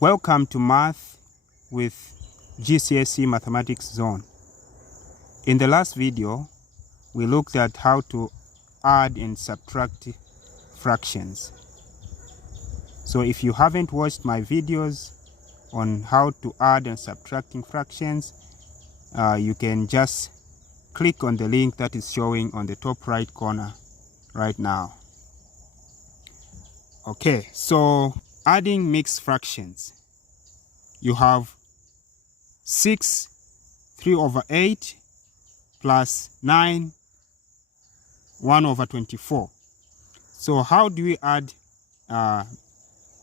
Welcome to Math with GCSE Mathematics Zone. In the last video, we looked at how to add and subtract fractions. So if you haven't watched my videos on how to add and subtracting fractions, you can just click on the link that is showing on the top right corner right now. Okay, so adding mixed fractions. You have 6 3/8 plus 9 1/24. So how do we add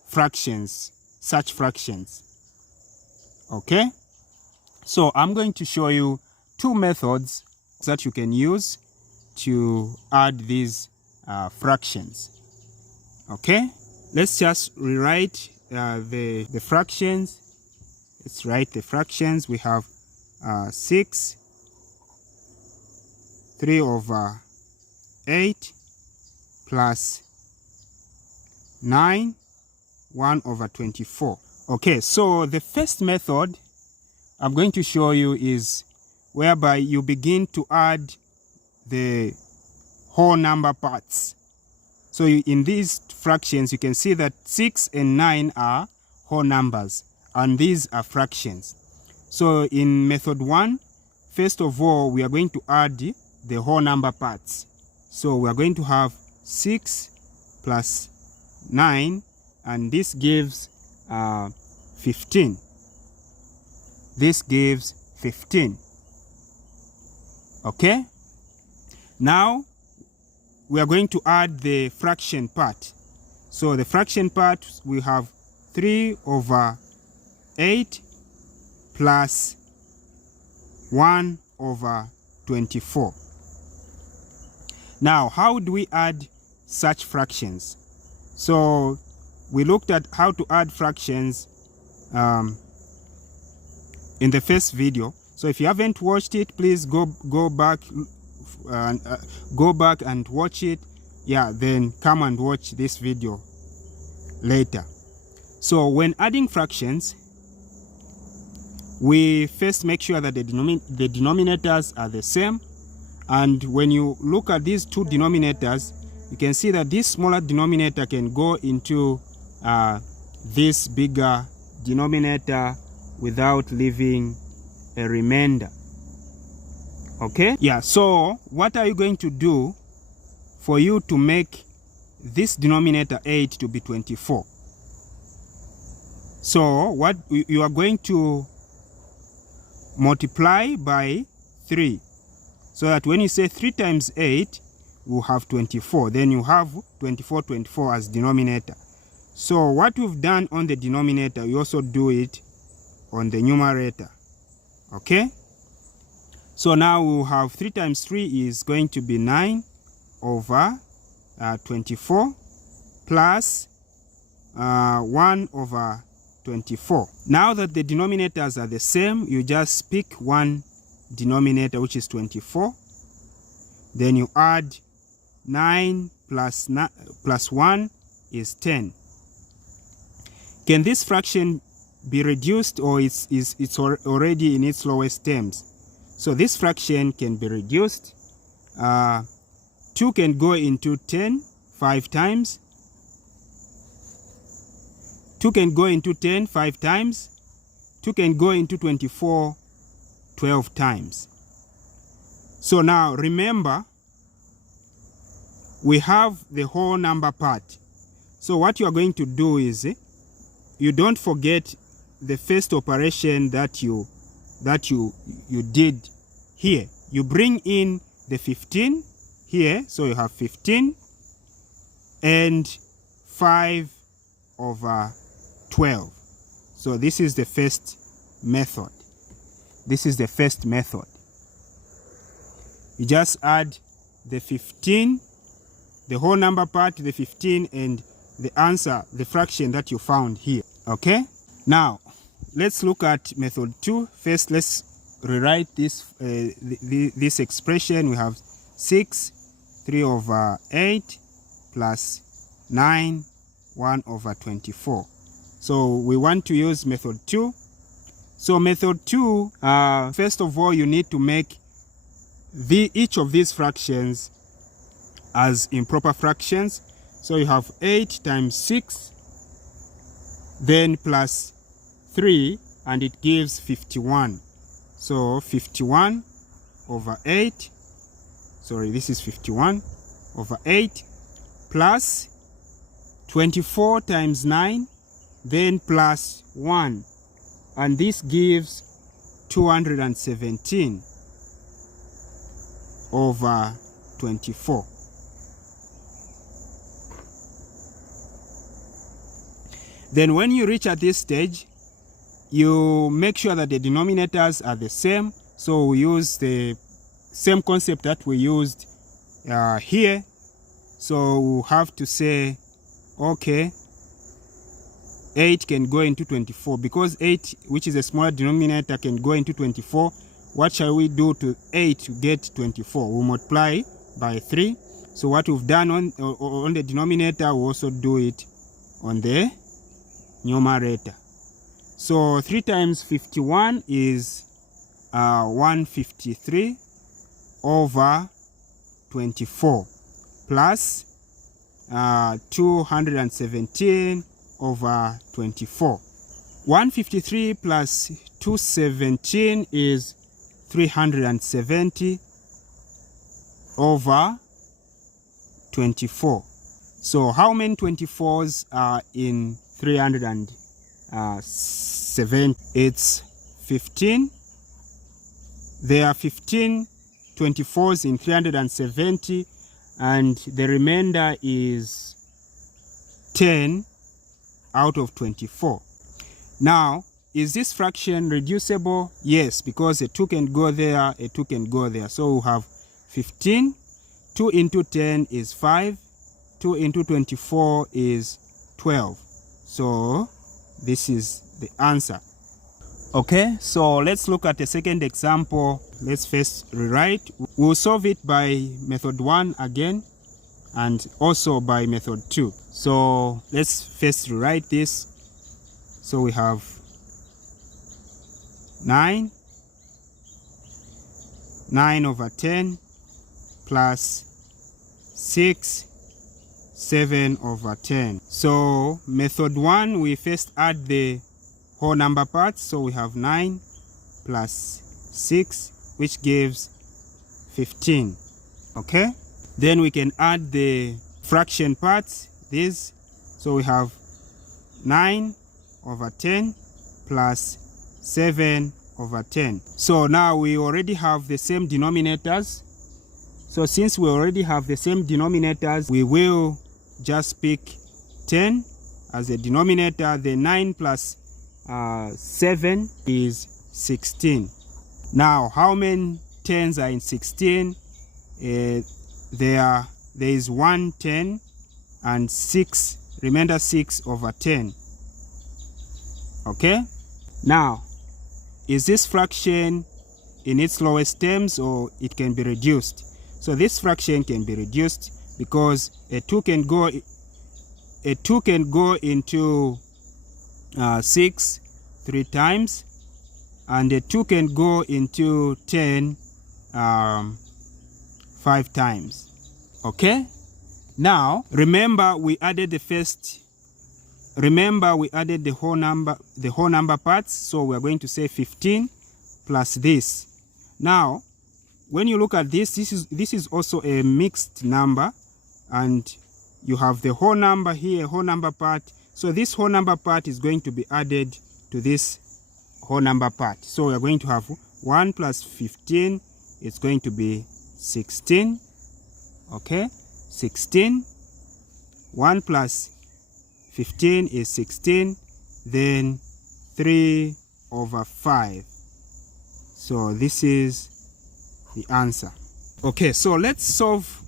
fractions, such fractions? Okay, so I'm going to show you two methods that you can use to add these fractions. Okay, let's just rewrite the fractions. Let's write the fractions. We have 6 3/8 plus 9 1/24. Okay, so the first method I'm going to show you is whereby you begin to add the whole number parts. So in these fractions, you can see that 6 and 9 are whole numbers, and these are fractions. So in method 1, first of all, we are going to add the whole number parts. So we are going to have 6 plus 9, and this gives 15. This gives 15. Okay? Now, we are going to add the fraction part. So the fraction part, we have 3/8 plus 1/24. Now, how do we add such fractions? So we looked at how to add fractions in the first video. So if you haven't watched it, please go back and watch it. Yeah, then come and watch this video later. So when adding fractions, we first make sure that the denominators are the same. And when you look at these two denominators, you can see that this smaller denominator can go into this bigger denominator without leaving a remainder. Okay? Yeah, so what are you going to do for you to make this denominator 8 to be 24? So what you are going to multiply by 3. So that when you say 3 times 8, you have 24. Then you have 24 as denominator. So what we've done on the denominator, we also do it on the numerator. Okay? So now we'll have 3 times 3 is going to be 9/24 plus 1/24. Now that the denominators are the same, you just pick one denominator, which is 24. Then you add 9 plus 1 is 10. Can this fraction be reduced, or it's already in its lowest terms? So this fraction can be reduced. 2 can go into 10 5 times. 2 can go into 10 5 times. 2 can go into 24 12 times. So now remember, we have the whole number part. So what you are going to do is, you don't forget the first operation that you did here. You bring in the 15 here, so you have 15 and 5/12. So this is the first method. This is the first method. You just add the 15, the whole number part, the 15, and the answer, the fraction that you found here. Okay? Now, let's look at method 2. First, let's rewrite this this expression. We have 6 3/8 plus 9 1/24. So we want to use method 2. So method 2, first of all, you need to make each of these fractions as improper fractions. So you have 8 times 6, then plus 3, and it gives 51. So 51 over 8, sorry, this is 51 over 8, plus 24 times 9, then plus 1. And this gives 217 over 24. Then when you reach at this stage, you make sure that the denominators are the same. So we use the same concept that we used here. So we'll have to say, okay, 8 can go into 24. Because 8, which is a smaller denominator, can go into 24, what shall we do to 8 to get 24? We'll multiply by 3. So what we've done on the denominator, we'll also do it on the numerator. So 3 times 51 is 153 over 24, plus 217 over 24. 153 plus 217 is 370 over 24. So how many 24s are in 370? It's 15. There are 15 24s in 370, and the remainder is 10 out of 24. Now, is this fraction reducible? Yes, because a 2 can go there, a 2 can go there. So we have 15. 2 into 10 is 5. 2 into 24 is 12. So this is the answer. Okay, so let's look at the second example. Let's first rewrite. We'll solve it by method 1 again, and also by method 2. So let's first rewrite this. So we have 9 over 10 plus 6, 7 over 10. So method 1, we first add the whole number parts. So we have 9 plus 6, which gives 15. Okay, then we can add the fraction parts, this. So we have 9 over 10 plus 7 over 10. So now we already have the same denominators. So since we already have the same denominators, we will just pick 10 as a denominator. The 9 plus 7 is 16. Now, how many 10s are in 16? There is 1 10 and 6, remainder 6 over 10. Okay? Now, is this fraction in its lowest terms, or it can be reduced? So this fraction can be reduced because a 2 can go into 6 3 times, and a 2 can go into 10 5 times. Okay? Now, remember we added the whole number parts, so we are going to say 15 plus this. Now, when you look at this, this is also a mixed number, and you have the whole number here, whole number part. So this whole number part is going to be added to this whole number part. So we are going to have 1 plus 15, it's going to be 16. Okay, 16. 1 plus 15 is 16. Then 3 over 5. So this is the answer. Okay, so let's solve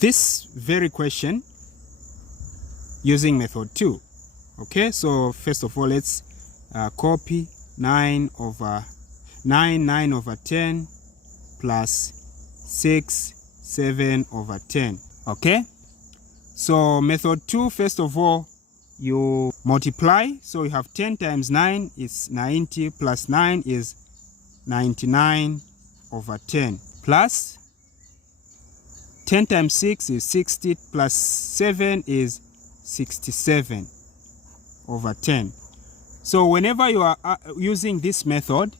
this very question using method 2. Okay, so first of all, let's copy 9 over 10 plus 6, 7 over 10. Okay, so method 2, first of all, you multiply. So you have 10 times 9 is 90, plus 9 is 99 over 10, plus 10 times 6 is 60, plus 7 is 67 over 10. So whenever you are using this method,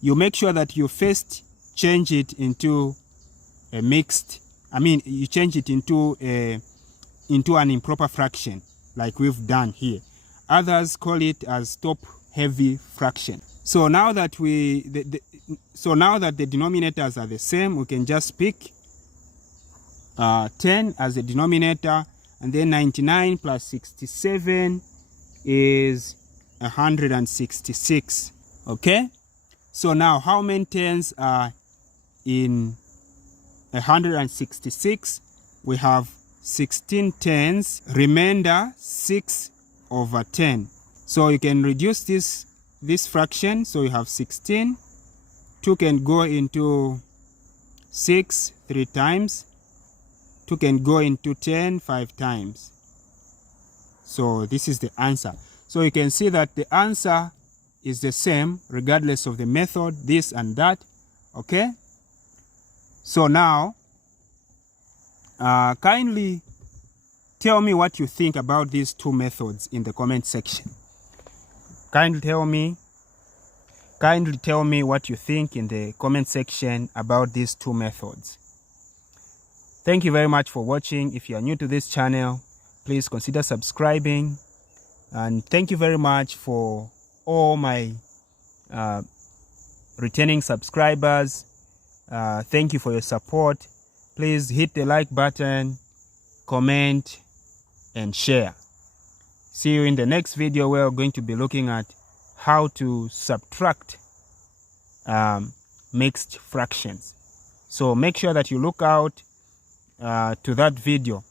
you make sure that you first change it into a mixed, you change it into an improper fraction, like we've done here. Others call it as top-heavy fraction. So now that the denominators are the same, we can just pick 10 as the denominator, and then 99 plus 67 is 166. Okay? So now, how many tens are in 166? We have 16 tens, remainder 6 over 10. So you can reduce this fraction. So you have 16. 2 can go into 6 3 times. 2 can go into 10 5 times. So this is the answer. So you can see that the answer is the same regardless of the method, this and that. Okay? So now, kindly tell me what you think about these two methods in the comment section. Kindly tell me what you think in the comment section about these two methods. Thank you very much for watching. If you are new to this channel, please consider subscribing. And thank you very much for all my returning subscribers. Thank you for your support. Please hit the like button, comment, and share. See you in the next video, where we're going to be looking at how to subtract mixed fractions. So make sure that you look out to that video.